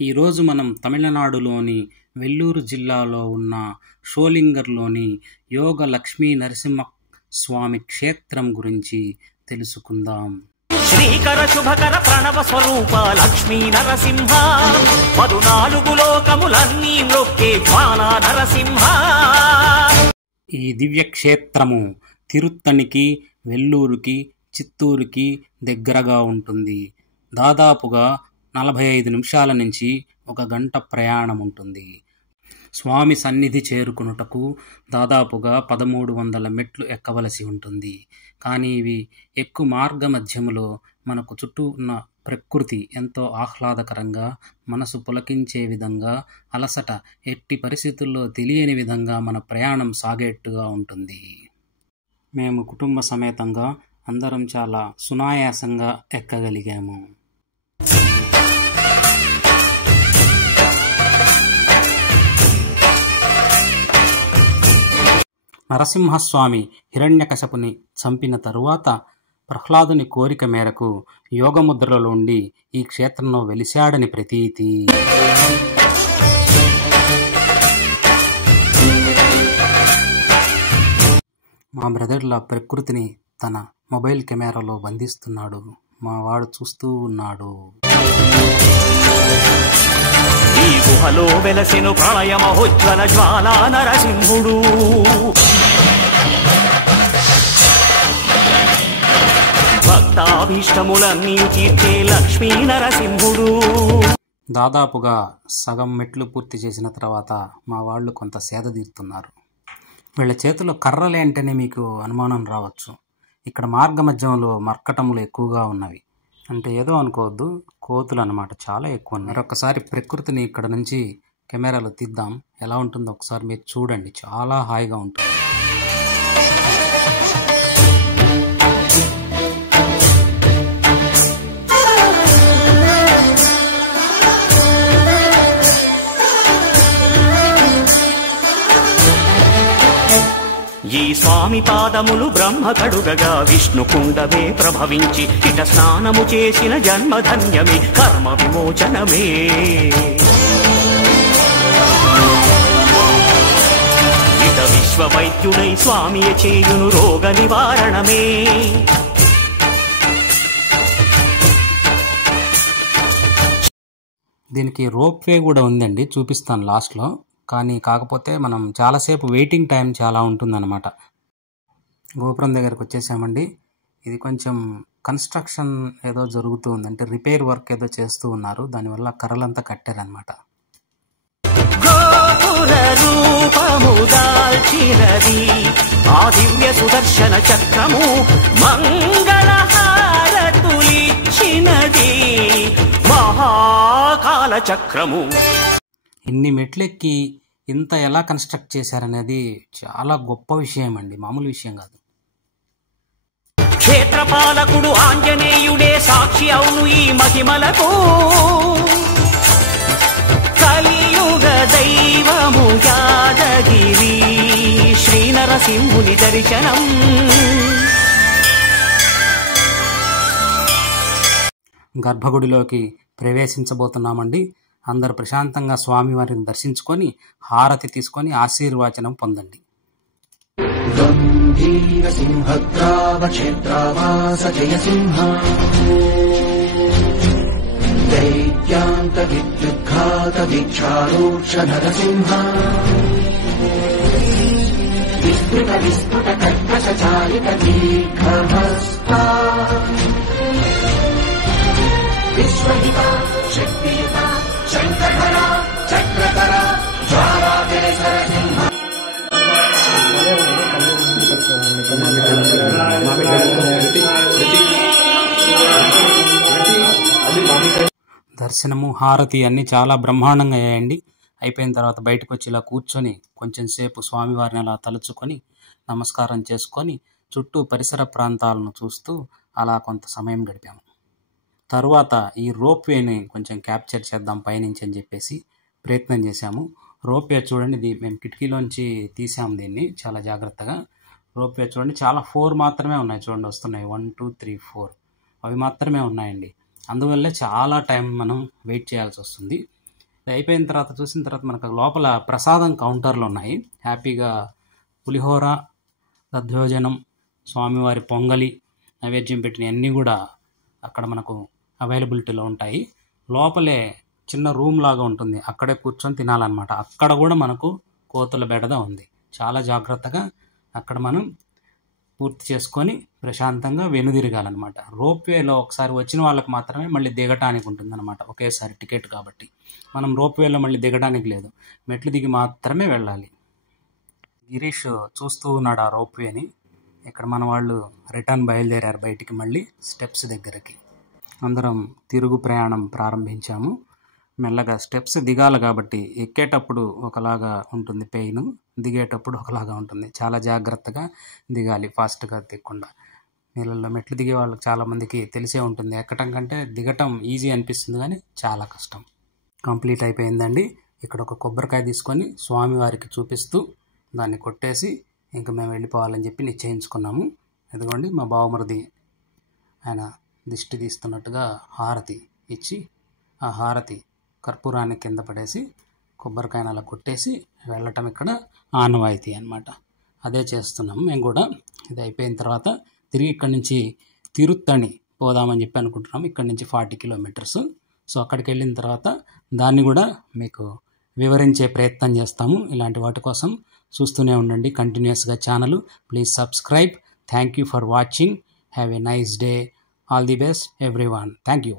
ఈరోజు మనం తమిళనాడులోని వెల్లూరు జిల్లాలో ఉన్న షోలింగర్లోని యోగ లక్ష్మీ నరసింహస్వామి క్షేత్రం గురించి తెలుసుకుందాం. శ్రీకర శుభకర ప్రణవ స్వరూప లక్ష్మీ నరసింహ 14 లోకములన్నీ మ్రొక్కే జ్వాలా నరసింహ. ఈ దివ్యక్షేత్రము తిరుత్తణికి, వెల్లూరుకి, చిత్తూరుకి దగ్గరగా ఉంటుంది. దాదాపుగా 45 నిమిషాల నుంచి 1 గంట ప్రయాణం ఉంటుంది. స్వామి సన్నిధి చేరుకున్నటకు దాదాపుగా 1300 మెట్లు ఎక్కవలసి ఉంటుంది. కానీ ఇవి ఎక్కువ మార్గ మధ్యములో మనకు చుట్టూ ఉన్న ప్రకృతి ఎంతో ఆహ్లాదకరంగా, మనసు పులకించే విధంగా, అలసట ఎట్టి పరిస్థితుల్లో తెలియని విధంగా మన ప్రయాణం సాగేట్టుగా ఉంటుంది. మేము కుటుంబ సమేతంగా అందరం చాలా సునాయాసంగా ఎక్కగలిగాము. నరసింహస్వామి హిరణ్యకశపుని చంపిన తరువాత ప్రహ్లాదుని కోరిక మేరకు యోగముద్రలో ఉండి ఈ క్షేత్రంలో వెలిశాడని ప్రతీతి. మా బ్రదర్ల ప్రకృతిని తన మొబైల్ కెమెరాలో బంధిస్తున్నాడు. మా వాడు చూస్తూ ఉన్నాడు. ఈ గుహలో వెలసెను ప్రళయ మహోజ్వల జ్వాలా నరసింహుడు. భక్తాభీష్టములన్నీ తీర్చే లక్ష్మీ నరసింహుడు. దాదాపుగా సగం మెట్లు పూర్తి చేసిన తర్వాత మా వాళ్ళు కొంత సేద తీరుతున్నారు. వీళ్ళ చేతిలో కర్రలేంటనే మీకు అనుమానం రావచ్చు. ఇక్కడ మార్గ మధ్యంలో మర్కటములు ఎక్కువగా ఉన్నవి. అంటే ఏదో అనుకోవద్దు, కోతులు అన్నమాట, చాలా ఎక్కువ ఉన్నాయి. మరొకసారి ప్రకృతిని ఇక్కడ నుంచి కెమెరాలో తీద్దాం. ఎలా ఉంటుందో ఒకసారి మీరు చూడండి. చాలా హాయిగా ఉంటుంది. ఈ స్వామి పాదములు బ్రహ్మ కడుగగా విష్ణు కుండమే ప్రభవించి ఇట స్నానము చేసిన జన్మధన్యమే కర్మ విమోచనమే. ఇట విశ్వవైద్యుడై స్వామి చేయును రోగ నివారణమే. దీనికి రోప్వే కూడా ఉందండి, చూపిస్తాను లాస్ట్లో. కానీ కాకపోతే మనం చాలాసేపు వెయిటింగ్ టైం చాలా ఉంటుందన్నమాట. గోపురం దగ్గరకు వచ్చేసామండి. ఇది కొంచెం కన్స్ట్రక్షన్ ఏదో జరుగుతూ ఉంది, అంటే రిపేర్ వర్క్ ఏదో చేస్తూ ఉన్నారు. దానివల్ల కర్రలంతా కట్టారనమాట. గోపుర రూపము దాల్చినది ఆ దివ్య సుదర్శన చక్రము మంగళహారతులిచ్చినది మహాకాల చక్రము. ఇన్ని మెట్లెక్కి ఇంత ఎలా కన్స్ట్రక్ట్ చేశారనేది చాలా గొప్ప విషయం అండి, మామూలు విషయం కాదు. క్షేత్రపాలకుడు ఆంజనేయుడే సాక్షి అవును ఈ మహిమలకు. కలియుగ దైవము యాదగిరి శ్రీ నరసింహుని దర్శనం. గర్భగుడిలోకి ప్రవేశించబోతున్నామండి. అందరూ ప్రశాంతంగా స్వామివారిని దర్శించుకొని హారతి తీసుకొని ఆశీర్వచనం పొందండి. దర్శనము, హారతి అన్నీ చాలా బ్రహ్మాండంగా అయ్యాయండి. అయిపోయిన తర్వాత బయటకు వచ్చి ఇలా కూర్చొని కొంచెం సేపు స్వామివారిని అలా తలుచుకొని నమస్కారం చేసుకొని చుట్టూ పరిసర ప్రాంతాలను చూస్తూ అలా కొంత సమయం గడిపాము. తరువాత ఈ రోప్వేని కొంచెం క్యాప్చర్ చేద్దాం పైనుంచి అని చెప్పేసి ప్రయత్నం చేశాము. రోప్వే చూడండి, ఇది మేము కిటికీలోంచి తీసాము దీన్ని చాలా జాగ్రత్తగా. రోప్వే చూడండి, చాలా 4 మాత్రమే ఉన్నాయి. చూడండి వస్తున్నాయి, 1 2 3 4 అవి మాత్రమే ఉన్నాయండి. అందువల్లే చాలా టైం మనం వెయిట్ చేయాల్సి వస్తుంది. ఇది అయిపోయిన తర్వాత చూసిన తర్వాత మనకు లోపల ప్రసాదం కౌంటర్లు ఉన్నాయి. హ్యాపీగా పులిహోర, దధ్యోజనం, స్వామివారి పొంగలి, నైవేద్యం పెట్టినవన్నీ కూడా అక్కడ మనకు అవైలబిలిటీలో ఉంటాయి. లోపలే చిన్న రూమ్ లాగా ఉంటుంది, అక్కడే కూర్చొని తినాలన్నమాట. అక్కడ కూడా మనకు కోతుల బెడద ఉంది. చాలా జాగ్రత్తగా అక్కడ మనం పూర్తి చేసుకొని ప్రశాంతంగా వెనుదిరగాలన్నమాట. రోప్వేలో ఒకసారి వచ్చిన వాళ్ళకి మాత్రమే మళ్ళీ దిగటానికి ఉంటుందన్నమాట, ఒకేసారి టికెట్ కాబట్టి. మనం రోప్వేలో మళ్ళీ దిగడానికి లేదు, మెట్లు దిగి మాత్రమే వెళ్ళాలి. గిరీష్ చూస్తూ ఉన్నాడు ఆ రోప్వేని. ఇక్కడ మన వాళ్ళు రిటర్న్ బయలుదేరారు బయటికి, మళ్ళీ స్టెప్స్ దగ్గరికి. అందరం తిరుగు ప్రయాణం ప్రారంభించాము. మెల్లగా స్టెప్స్ దిగాలి కాబట్టి ఎక్కేటప్పుడు ఒకలాగా ఉంటుంది పెయిన్, దిగేటప్పుడు ఒకలాగా ఉంటుంది. చాలా జాగ్రత్తగా దిగాలి, ఫాస్ట్గా దిగకుండా. నీళ్ళల్లో మెట్లు దిగే వాళ్ళకి చాలామందికి తెలిసే ఉంటుంది, ఎక్కటం కంటే దిగటం ఈజీ అనిపిస్తుంది కానీ చాలా కష్టం. కంప్లీట్ అయిపోయిందండి. ఇక్కడ ఒక కొబ్బరికాయ తీసుకొని స్వామివారికి చూపిస్తూ దాన్ని కొట్టేసి ఇంకా మేము వెళ్ళిపోవాలని చెప్పి నిశ్చయించుకున్నాము. ఇదిగోండి మా బావమరిది, ఆయన దిష్టి తీస్తున్నట్టుగా హారతి ఇచ్చి, ఆ హారతి కర్పూరాన్ని కింద పడేసి కొబ్బరికాయను అలా కొట్టేసి వెళ్ళటం ఇక్కడ ఆనవాయితీ అన్నమాట. అదే చేస్తున్నాము మేము కూడా. ఇది అయిపోయిన తర్వాత తిరిగి ఇక్కడి నుంచి తిరుత్తణి పోదామని చెప్పి అనుకుంటున్నాము. ఇక్కడి నుంచి 40 కిలోమీటర్స్. సో అక్కడికి వెళ్ళిన తర్వాత దాన్ని కూడా మీకు వివరించే ప్రయత్నం చేస్తాము. ఇలాంటి వాటి కోసం చూస్తూనే ఉండండి కంటిన్యూస్గా channel. Please subscribe. Thank you for watching. Have a nice day. All the best everyone. Thank you.